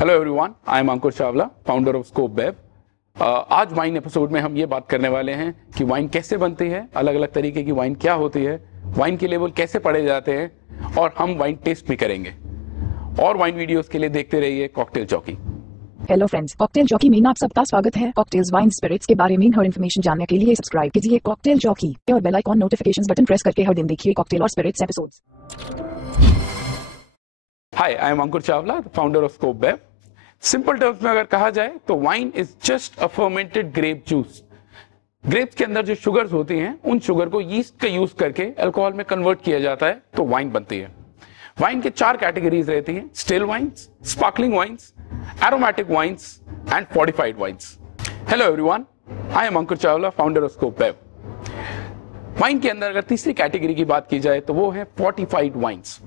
Hello everyone, I am Ankur Chawla, founder of Scope web. आज wine episode में हम ये बात करने वाले हैं कि वाइन कैसे बनती है, अलग अलग तरीके की वाइन क्या होती है, वाइन के लेवल कैसे पढ़े जाते हैं और हम वाइन टेस्ट भी करेंगे। और वाइन वीडियोस के लिए देखते रहिए cocktail jockey. Hello friends, cocktail jockey में आप सबका स्वागत है। कॉकटेल्स, वाइन, स्पिरिट्स के बारे में हर इन्फॉर्मेशन जानने के लिए सब्सक्राइब कीजिए कॉकटेल जॉकी और bell icon notifications button press करके हर दिन देखिए कॉकटेल और spirits episodes. Hi, I am Ankur Chawla, founder of Scope Web. Simple terms में अगर कहा जाए तो wine is just a fermented grape juice. Grapes के अंदर जो शुगर्स होती हैं, उन शुगर को यीस्ट का यूज करके अल्कोहल में कन्वर्ट किया जाता है तो वाइन बनती है। वाइन के 4 कैटेगरीज रहती हैं: still wines, sparkling wines, aromatic wines and fortified wines. Hello everyone, I am Ankur Chawla, founder of Scope Web. Wine के अंदर अगर तीसरी कैटेगरी की बात की जाए तो वो है फोर्टिफाइड वाइन्स।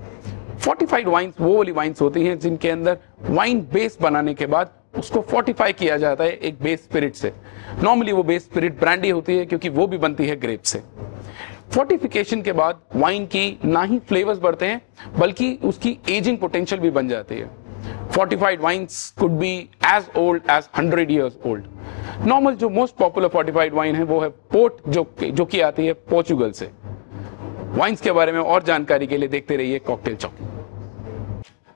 फोर्टिफाइड वाइन्स वो वाली वाइन्स होती हैं जिनके अंदर वाइन बेस बनाने के बाद उसको फोर्टिफाई किया जाता है एक बेस स्पिरिट से। नॉर्मली वो बेस स्पिरिट ब्रांडी होती है क्योंकि वो भी बनती है ग्रेप से। फोर्टिफिकेशन के बाद वाइन की ना ही फ्लेवर्स बढ़ते हैं बल्कि उसकी एजिंग पोटेंशियल भी बन जाती है। Fortified wines could be as old as 100 years old. Normal जो मोस्ट पॉपुलर फोर्टिफाइड वाइन है वो है पोर्ट, जो कि आती है पोर्चुगल से। वाइन्स के बारे में और जानकारी के लिए देखते रहिए कॉकटेल चौकी।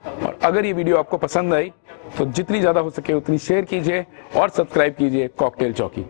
और अगर ये वीडियो आपको पसंद आई तो जितनी ज्यादा हो सके उतनी शेयर कीजिए और सब्सक्राइब कीजिए कॉकटेल चौकी।